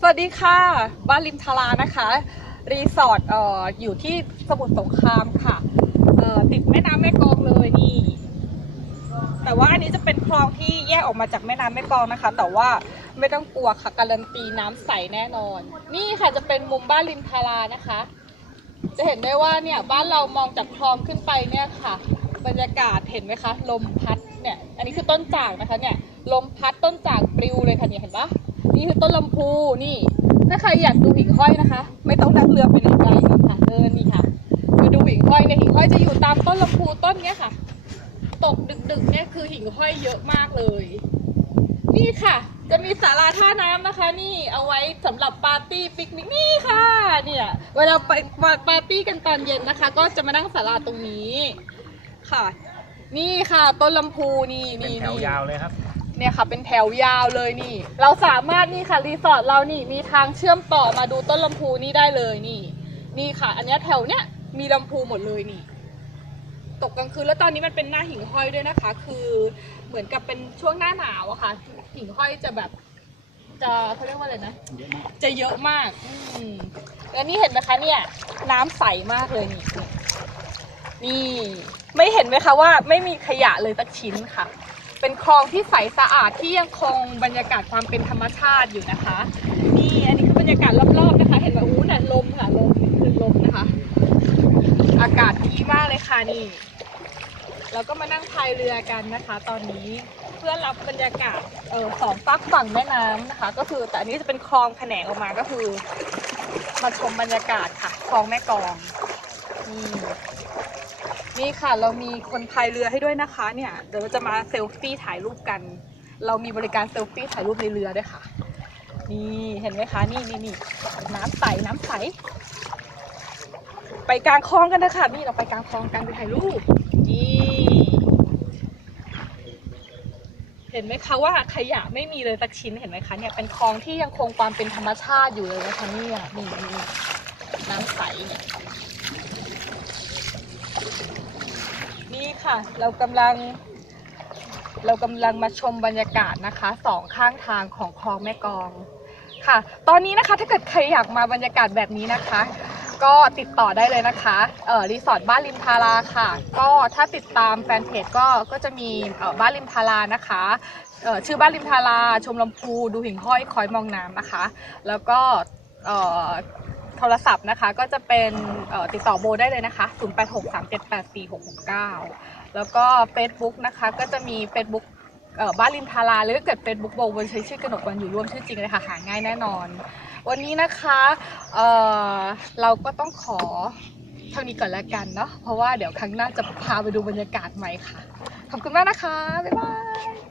สวัสดีค่ะ บ้านริมทารานะคะ รีสอร์ทเอ่ออยู่ที่สมุทรสงครามค่ะเอ่อติดแม่น้ำแม่กองเลยนี่ แต่ว่าอันนี้จะเป็นคลองที่แยกออกมาจากแม่น้ำแม่กองนะคะ แต่ว่าไม่ต้องกลัวค่ะการันตีน้ำใสแน่นอน นี่ค่ะจะเป็นมุมบ้านริมทารานะคะ จะเห็นได้ว่าเนี่ยบ้านเรามองจากคลองขึ้นไปเนี่ยค่ะ บรรยากาศเห็นไหมคะ ลมพัดเนี่ย อันนี้คือต้นจากนะคะเนี่ยลมพัดต้นจากปลิวเลยค่ะเนี่ยเห็นปะ นี่คือต้นลำพูนี่ ถ้าใครอยากดูหิ่งห้อยนะคะ ไม่ต้องนั่งเรือไปไหนไกลนี่ค่ะเออนี่ค่ะมาดูหิ่งห้อยเนี่ยหิ่งห้อยจะอยู่ตามต้นลำพูต้นเนี้ยค่ะ ตกดึกๆเนี่ยคือหิ่งห้อยเยอะมากเลย นี่ค่ะ จะมีศาลาท่าน้ำนะคะ นี่เอาไว้สำหรับปาร์ตี้ปิกนิกนี่ค่ะ เนี่ยเวลาไปปาร์ตี้กันตอนเย็นนะคะ ก็จะมานั่งศาลาตรงนี้ค่ะ นี่ค่ะต้นลำพูนี่นี่แถวนี่ยาวเลยครับ เนี่ยค่ะเป็นแถวยาวเลยนี่ เราสามารถนี่ค่ะรีสอร์ทเรานี่มีทางเชื่อมต่อมาดูต้นลำพูนี่ได้เลยนี่ นี่ค่ะ อันนี้แถวเนี้ยมีลำพูหมดเลยนี่ ตกกลางคืนแล้วตอนนี้มันเป็นหน้าหิ่งห้อยด้วยนะคะ คือเหมือนกับเป็นช่วงหน้าหนาวอะค่ะ หิ่งห้อยจะแบบจะเขาเรียกว่าอะไรนะ จะเยอะมากอืมแล้วนี่เห็นไหมคะเนี่ย น้ำใสมากเลยนี่นี่ ไม่เห็นไหมคะว่าไม่มีขยะเลยสักชิ้นค่ะ เป็นคลองที่ใสสะอาดที่ยังคงบรรยากาศความเป็นธรรมชาติอยู่นะคะนี่อันนี้คือบรรยากาศรอบๆนะคะ เห็นไหมอู้น่ะลมค่ะลมคือลมนะคะ อากาศดีมากเลยค่ะนี่เราก็มานั่งพายเรือกันนะคะ ตอนนี้เพื่อรับบรรยากาศเออสองฝากฝั่งแม่น้ำนะคะ ก็คือแต่อันนี้จะเป็นคลองแขนงออกมาก็คือ มาชมบรรยากาศค่ะคลองแม่กองนี่ นี่ค่ะเรามีคนพายเรือให้ด้วยนะคะเนี่ยเดี๋ยวเราจะมาเซลฟี่ถ่ายรูปกัน เรามีบริการเซลฟี่ถ่ายรูปในเรือด้วยค่ะ นี่เห็นไหมคะนี่นี่นี่น้ำใสน้ำใส ไปกลางคลองกันนะคะนี่เราไปกลางคลองกันไปถ่ายรูปนี่เห็นไหมคะว่าขยะไม่มีเลยสักชิ้นเห็นไหมคะเนี่ยเป็นคลองที่ยังคงความเป็นธรรมชาติอยู่เลยนะคะเนี่ยนี่นี่น้ำใสเนี่ยนี่ ค่ะ เรากำลัง เรากำลังมาชมบรรยากาศนะคะสองข้างทางของคลองแม่กองค่ะ ตอนนี้นะคะถ้าเกิดใครอยากมาบรรยากาศแบบนี้นะคะ ก็ติดต่อได้เลยนะคะเออรีสอร์ทบ้านริมทาราค่ะ ก็ถ้าติดตามแฟนเพจก็ก็จะมีเออบ้านริมทารานะคะเออชื่อบ้านริมทาราชมลำพูดูหิ่งห้อยคอยมองน้ำนะคะ แล้วก็เออ โทรศัพท์นะคะก็จะเป็นติดต่อโบได้เลยนะคะ 0863784669 แล้วก็ Facebook นะคะก็จะมี Facebook บ้านริมทาราหรือเกิด Facebook โบนใช้ชื่อกนกวันอยู่ร่วมชื่อจริงเลยค่ะหาง่ายแน่นอน วันนี้นะคะเเราก็ต้องขอเท่านี้ก่อนแล้วกันเนาะเพราะว่าเดี๋ยวครั้งหน้าจะพาไปดูบรรยากาศใหม่ค่ะ ขอบคุณมากนะคะ บ๊ายบาย